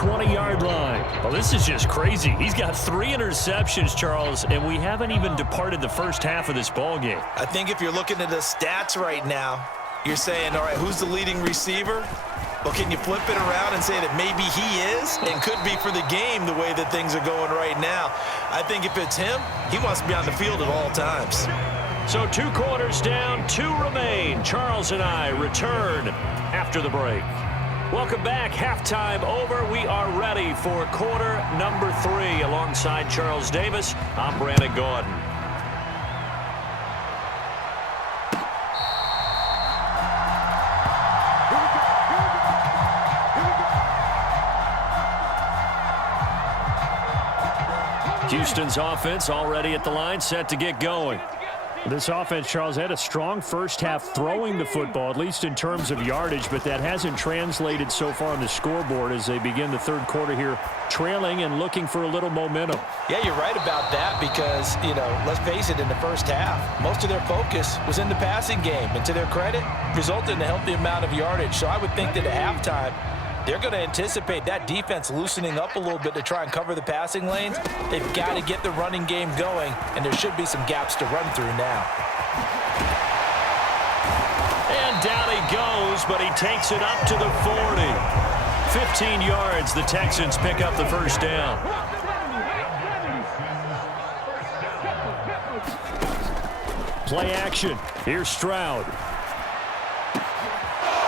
20-yard line. Well, this is just crazy. He's got 3 interceptions, Charles, and we haven't even departed the first half of this ball game. I think if you're looking at the stats right now, you're saying, all right, who's the leading receiver? Well, can you flip it around and say that maybe he is and could be for the game the way that things are going right now? I think if it's him, he wants to be on the field at all times. So 2 quarters down, 2 remain. Charles and I return after the break. Welcome back. Halftime over. We are ready for quarter number 3. Alongside Charles Davis, I'm Brandon Gaudin. Houston's offense already at the line, set to get going. This offense, Charles, had a strong first half throwing the football, at least in terms of yardage, but that hasn't translated so far on the scoreboard as they begin the third quarter here, trailing and looking for a little momentum. Yeah, you're right about that because, let's face it, in the first half, most of their focus was in the passing game, and to their credit, resulted in a healthy amount of yardage. So I would think that at halftime, they're going to anticipate that defense loosening up a little bit to try and cover the passing lanes. They've got to get the running game going, and there should be some gaps to run through now. And down he goes, but he takes it up to the 40. 15 yards, the Texans pick up the first down. Play action. Here's Stroud.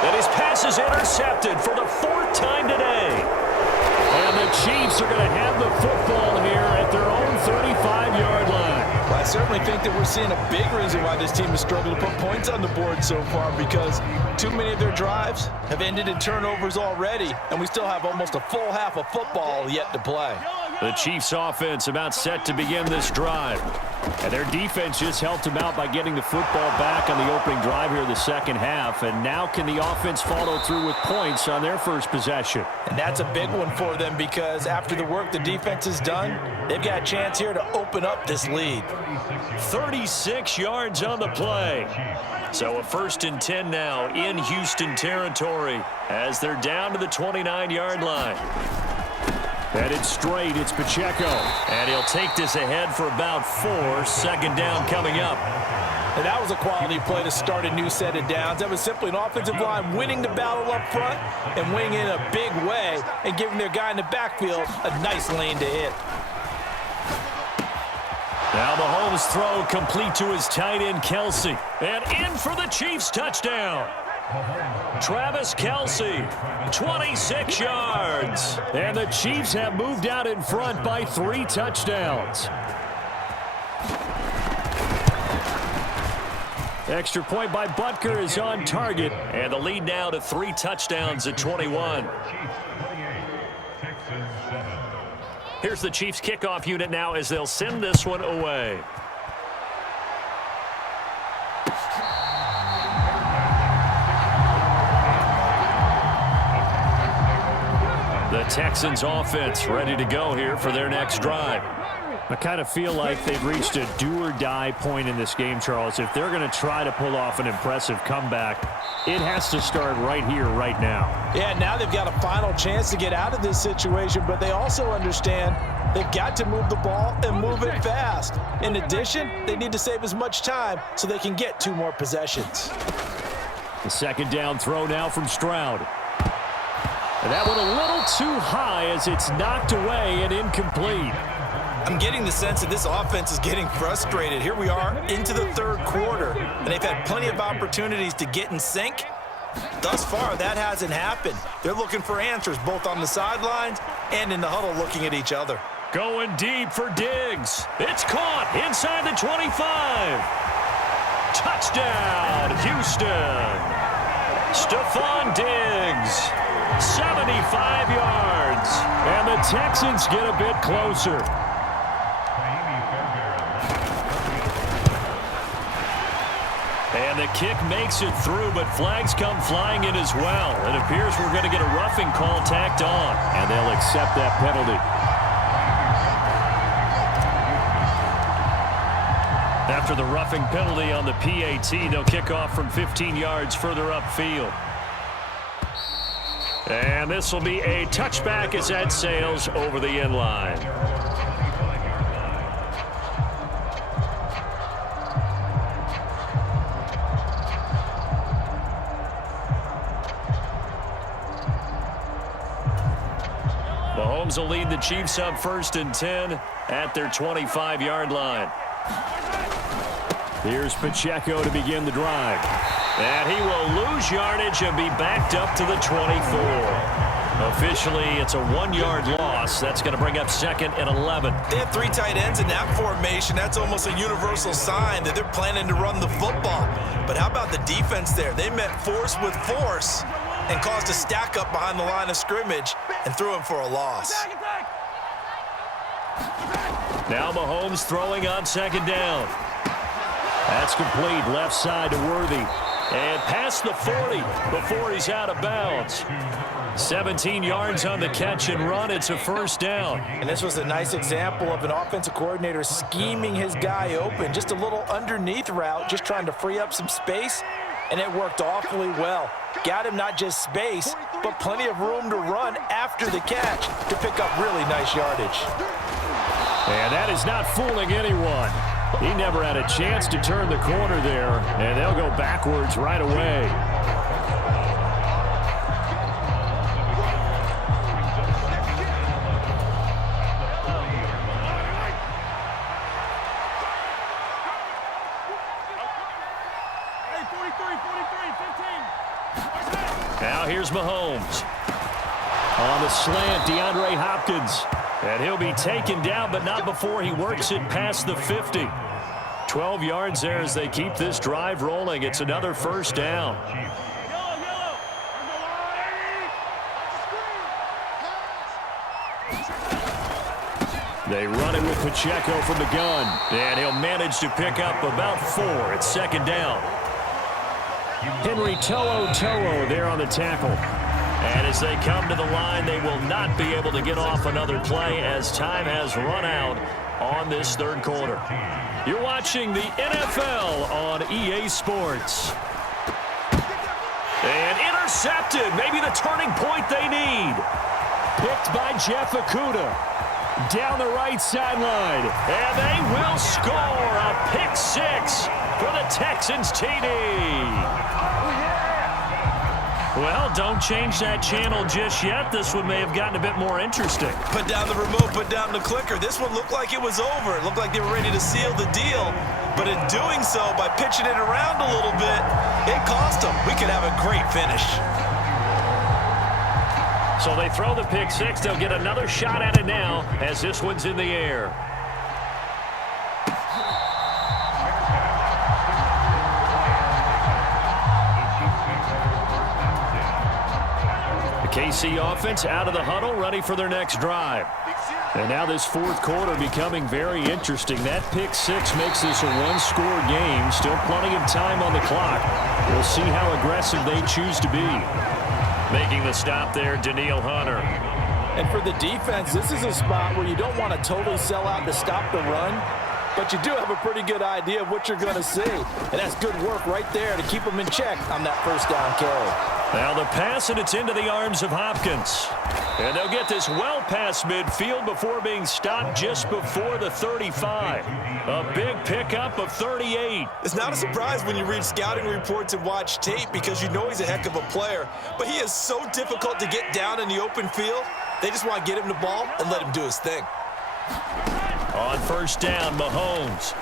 And his pass is intercepted for the 4th time today. And the Chiefs are going to have the football here at their own 35-yard line. Well, I certainly think that we're seeing a big reason why this team has struggled to put points on the board so far, because too many of their drives have ended in turnovers already, and we still have almost a full half of football yet to play. The Chiefs offense about set to begin this drive. And their defense just helped them out by getting the football back on the opening drive here in the second half. And now can the offense follow through with points on their first possession? And that's a big one for them because after the work the defense has done, they've got a chance here to open up this lead. 36 yards on the play. So a 1st and 10 now in Houston territory as they're down to the 29-yard line. Headed straight, it's Pacheco. And he'll take this ahead for about 4. 2nd down coming up. And that was a quality play to start a new set of downs. That was simply an offensive line winning the battle up front and winning in a big way and giving their guy in the backfield a nice lane to hit. Now Mahomes' throw complete to his tight end, Kelce. And in for the Chiefs touchdown. Travis Kelce, 26 yards. And the Chiefs have moved out in front by 3 touchdowns. Extra point by Butker is on target. And the lead now to 3 touchdowns at 21. Here's the Chiefs kickoff unit now as they'll send this one away. The Texans offense ready to go here for their next drive. I kind of feel like they've reached a do-or-die point in this game, Charles. If they're going to try to pull off an impressive comeback, it has to start right here, right now. Yeah, now they've got a final chance to get out of this situation, but they also understand they've got to move the ball and move it fast. In addition, they need to save as much time so they can get 2 more possessions. The 2nd down throw now from Stroud. And that one a little too high as it's knocked away and incomplete. I'm getting the sense that this offense is getting frustrated. Here we are into the 3rd quarter, and they've had plenty of opportunities to get in sync. Thus far, that hasn't happened. They're looking for answers both on the sidelines and in the huddle looking at each other. Going deep for Diggs. It's caught inside the 25. Touchdown, Houston. Stephon Diggs. 75 yards. And the Texans get a bit closer. And the kick makes it through, but flags come flying in as well. It appears we're going to get a roughing call tacked on. And they'll accept that penalty. After the roughing penalty on the PAT, they'll kick off from 15 yards further upfield. And this will be a touchback as that sails over the end line. Mahomes will lead the Chiefs up 1st and 10 at their 25-yard line. Here's Pacheco to begin the drive. And he will lose yardage and be backed up to the 24. Officially, it's a 1-yard loss. That's going to bring up 2nd and 11. They have 3 tight ends in that formation. That's almost a universal sign that they're planning to run the football. But how about the defense there? They met force with force and caused a stack up behind the line of scrimmage and threw him for a loss. Now Mahomes throwing on 2nd down. That's complete, left side to Worthy. And past the 40 before he's out of bounds. 17 yards on the catch and run. It's a 1st down. And this was a nice example of an offensive coordinator scheming his guy open. Just a little underneath route, just trying to free up some space, and it worked awfully well. Got him not just space, but plenty of room to run after the catch to pick up really nice yardage. And that is not fooling anyone. He never had a chance to turn the corner there, and they'll go backwards right away. Now here's Mahomes. On the slant, DeAndre Hopkins. And he'll be taken down, but not before he works it past the 50. 12 yards there as they keep this drive rolling. It's another 1st down. They run it with Pacheco from the gun. And he'll manage to pick up about 4. It's 2nd down. Henry To'o there on the tackle. And as they come to the line, they will not be able to get off another play as time has run out on this 3rd quarter. You're watching the NFL on EA Sports. And intercepted. Maybe the turning point they need. Picked by Jeff Okudah. Down the right sideline. And they will score a pick 6 for the Texans TD. Well, don't change that channel just yet. This one may have gotten a bit more interesting. Put down the remote, put down the clicker. This one looked like it was over. It looked like they were ready to seal the deal. But in doing so, by pitching it around a little bit, it cost them. We could have a great finish. So they throw the pick 6. They'll get another shot at it now as this one's in the air. KC offense out of the huddle, ready for their next drive. And now this 4th quarter becoming very interesting. That pick 6 makes this a 1-score game. Still plenty of time on the clock. We'll see how aggressive they choose to be. Making the stop there, Danielle Hunter. And for the defense, this is a spot where you don't want to totally sell out to stop the run, but you do have a pretty good idea of what you're going to see. And that's good work right there to keep them in check on that 1st down carry. Now the pass, and it's into the arms of Hopkins. And they'll get this well past midfield before being stopped just before the 35. A big pickup of 38. It's not a surprise when you read scouting reports and watch tape because you know he's a heck of a player. But he is so difficult to get down in the open field. They just want to get him the ball and let him do his thing. On 1st down, Mahomes.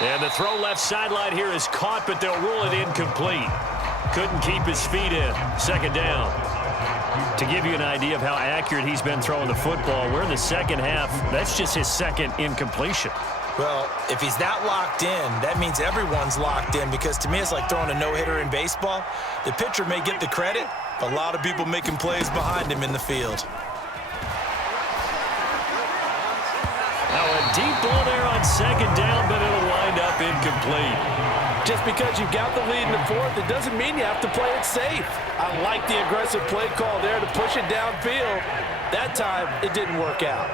And the throw left sideline here is caught, but they'll rule it incomplete. Couldn't keep his feet in. 2nd down. To give you an idea of how accurate he's been throwing the football, we're in the 2nd half. That's just his 2nd incompletion. Well, if he's not locked in, that means everyone's locked in, because to me it's like throwing a no-hitter in baseball. The pitcher may get the credit, but a lot of people making plays behind him in the field. Now a deep ball there on 2nd down, but it'll wind up incomplete. Just because you've got the lead in the 4th, it doesn't mean you have to play it safe. I like the aggressive play call there to push it downfield. That time, it didn't work out.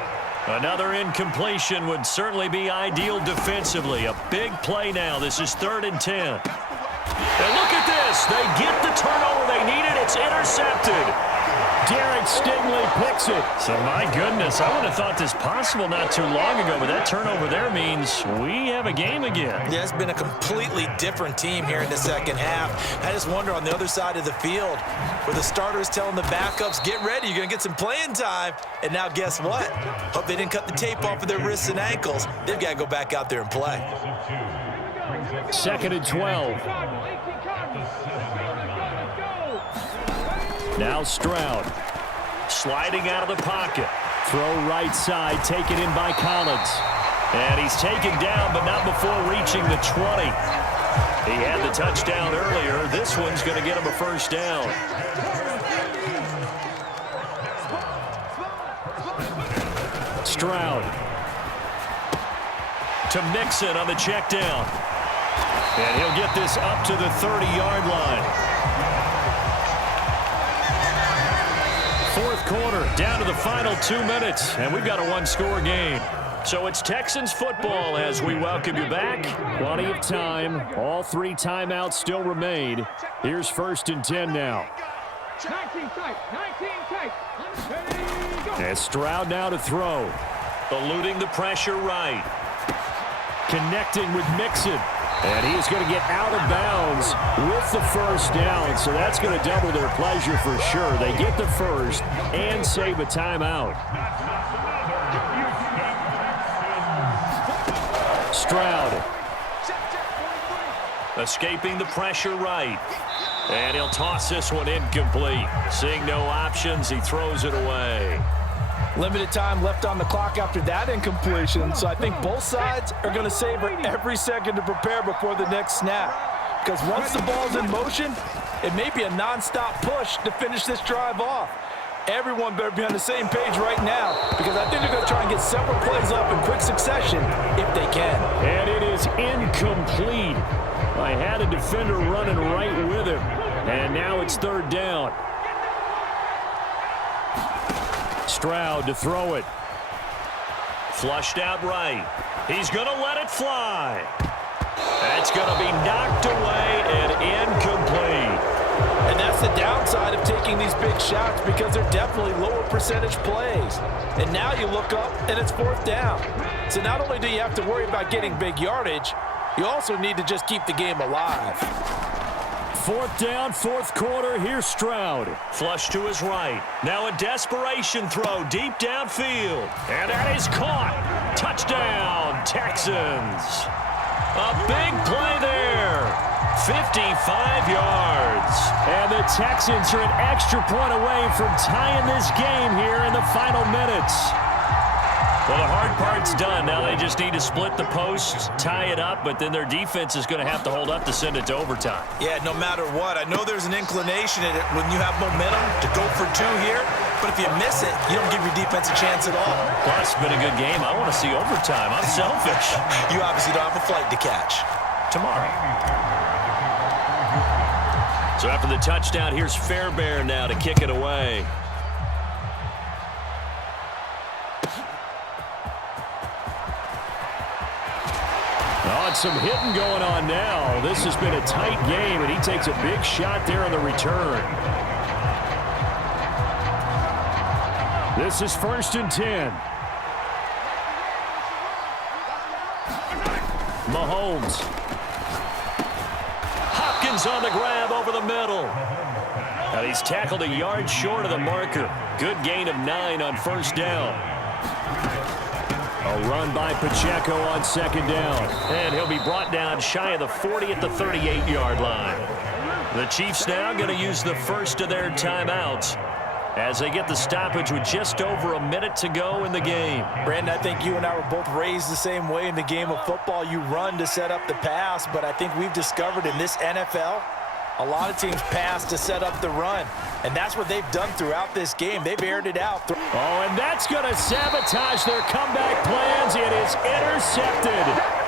Another incompletion would certainly be ideal defensively. A big play now. This is 3rd and 10. And look at this. They get the turnover they needed, It's intercepted. Derek Stingley picks it. So, my goodness, I would have thought this possible not too long ago, but that turnover there means we have a game again. Yeah, it's been a completely different team here in the second half. I just wonder on the other side of the field where the starters telling the backups, get ready, you're going to get some playing time. And now guess what? Hope they didn't cut the tape off of their wrists and ankles. They've got to go back out there and play. 2nd and 12. Now Stroud. Sliding out of the pocket. Throw right side, taken in by Collins. And he's taken down, but not before reaching the 20. He had the touchdown earlier. This one's going to get him a first down. Stroud. To Mixon on the check down. And he'll get this up to the 30-yard line. Fourth quarter, down to the final 2 minutes, and we've got a one-score game. So it's Texans football as we welcome you back. Plenty of time. All 3 timeouts still remain. Here's 1st and 10 now. 19 tight. And Stroud now to throw. Eluding the pressure right. Connecting with Mixon. And he's going to get out of bounds with the first down, so that's going to double their pleasure for sure. They get the first and save a timeout. Stroud. Escaping the pressure right. And he'll toss this one incomplete. Seeing no options, he throws it away. Limited time left on the clock after that incompletion, so I think both sides are going to savor every second to prepare before the next snap. Because once the ball's in motion, it may be a nonstop push to finish this drive off. Everyone better be on the same page right now, because I think they're going to try and get several plays off in quick succession if they can. And it is incomplete. I had a defender running right with him, and now it's 3rd down. Stroud to throw it. Flushed out right. He's going to let it fly. That's going to be knocked away and incomplete. And that's the downside of taking these big shots, because they're definitely lower percentage plays. And now you look up and it's 4th down. So not only do you have to worry about getting big yardage, you also need to just keep the game alive. 4th down, 4th quarter. Here's Stroud. Flush to his right. Now a desperation throw deep downfield. And that is caught. Touchdown, Texans. A big play there. 55 yards. And the Texans are an extra point away from tying this game here in the final minutes. Well, the hard part's done. Now they just need to split the posts, tie it up, but then their defense is going to have to hold up to send it to overtime. Yeah, no matter what. I know there's an inclination in it when you have momentum to go for 2 here, but if you miss it, you don't give your defense a chance at all. Plus, it's been a good game. I want to see overtime. I'm selfish. You obviously don't have a flight to catch. Tomorrow. So after the touchdown, here's Fairbairn now to kick it away. Some hitting going on now. This has been a tight game, and he takes a big shot there on the return. This is 1st and 10. Mahomes. Hopkins on the grab over the middle. And he's tackled a yard short of the marker. Good gain of 9 on 1st down. A run by Pacheco on 2nd down. And he'll be brought down shy of the 40 at the 38-yard line. The Chiefs now going to use the first of their timeouts as they get the stoppage with just over a minute to go in the game. Brandon, I think you and I were both raised the same way in the game of football. You run to set up the pass, but I think we've discovered in this NFL, a lot of teams pass to set up the run. And that's what they've done throughout this game. They've aired it out. Oh, and that's going to sabotage their comeback plans. It is intercepted.